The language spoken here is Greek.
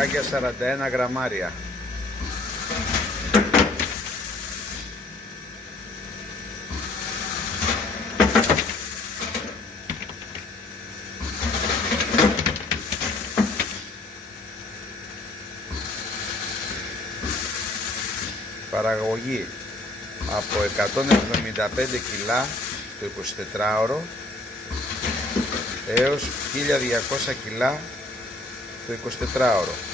Παχάκια 41 γραμμάρια. Παραγωγή από 175 κιλά το 24ωρο έως 1200 κιλά το 24ωρο.